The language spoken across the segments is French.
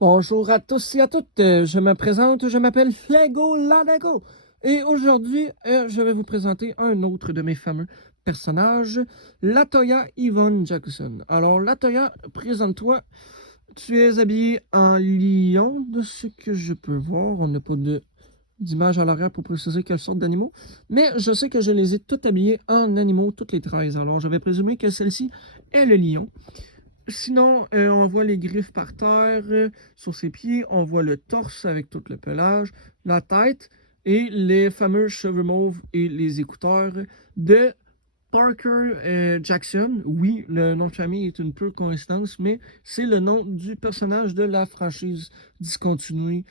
Bonjour à tous et à toutes, je me présente, je m'appelle Lego Ladago et aujourd'hui je vais vous présenter un autre de mes fameux personnages, Latoya Yvonne Jackson. Alors Latoya, présente-toi, tu es habillée en lion de ce que je peux voir, on n'a pas d'image à l'arrière pour préciser quelle sorte d'animaux, mais je sais que je les ai toutes habillées en animaux, toutes les 13, alors je vais présumer que celle-ci est le lion. Sinon, on voit les griffes par terre, sur ses pieds. On voit le torse avec tout le pelage, la tête et les fameux cheveux mauves et les écouteurs de Parker Jackson. Oui, le nom de famille est une pure coïncidence, mais c'est le nom du personnage de la franchise discontinuée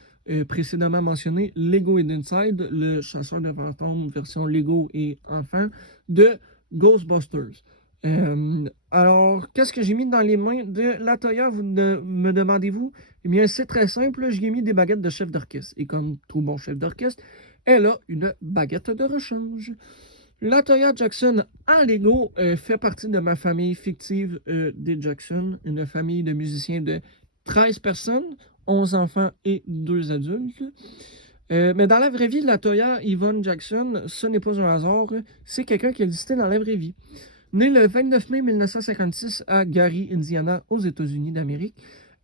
précédemment mentionnée, Lego and Inside, le chasseur de fantômes version Lego et enfant de Ghostbusters. Alors, qu'est-ce que j'ai mis dans les mains de Latoya, me demandez-vous? Eh bien, c'est très simple, j'ai mis des baguettes de chef d'orchestre. Et comme tout bon chef d'orchestre, elle a une baguette de rechange. Latoya Jackson en Lego fait partie de ma famille fictive des Jackson, une famille de musiciens de 13 personnes, 11 enfants et 2 adultes. Mais dans la vraie vie, Latoya Yvonne Jackson, ce n'est pas un hasard, c'est quelqu'un qui existait dans la vraie vie. Né le 29 mai 1956 à Gary, Indiana, aux États-Unis d'Amérique,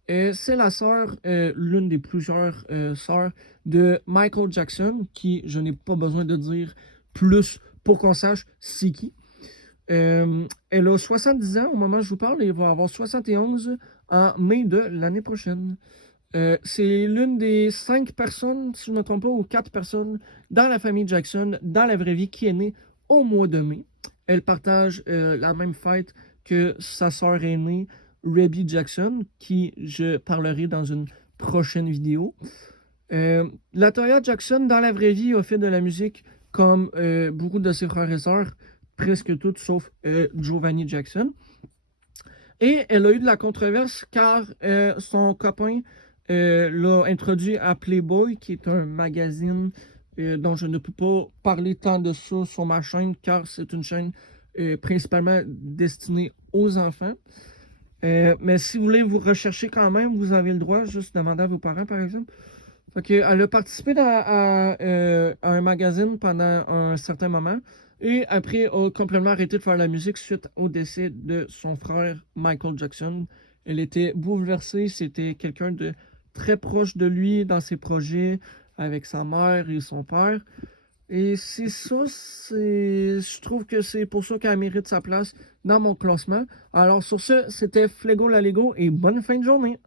c'est la sœur, l'une des plusieurs sœurs de Michael Jackson, qui, je n'ai pas besoin de dire plus pour qu'on sache c'est qui. Elle a 70 ans au moment où je vous parle et elle va avoir 71 en mai de l'année prochaine. C'est l'une des 5 personnes, si je ne me trompe pas, ou 4 personnes dans la famille Jackson, dans la vraie vie, qui est née au mois de mai. Elle partage la même fête que sa sœur aînée, Rebby Jackson, qui je parlerai dans une prochaine vidéo. Latoya Jackson, dans la vraie vie, a fait de la musique comme beaucoup de ses frères et sœurs, presque toutes sauf Giovanni Jackson. Et elle a eu de la controverse car son copain l'a introduit à Playboy, qui est un magazine dont je ne peux pas parler tant de ça sur ma chaîne, car c'est une chaîne principalement destinée aux enfants. Mais si vous voulez vous rechercher quand même, vous avez le droit, juste demander à vos parents, par exemple. Fait que, elle a participé à un magazine pendant un certain moment et après a complètement arrêté de faire la musique suite au décès de son frère Michael Jackson. Elle était bouleversée, c'était quelqu'un de très proche de lui dans ses projets avec sa mère et son père. Et c'est ça, je trouve que c'est pour ça qu'elle mérite sa place dans mon classement. Alors sur ce, c'était Flego la Lego et bonne fin de journée.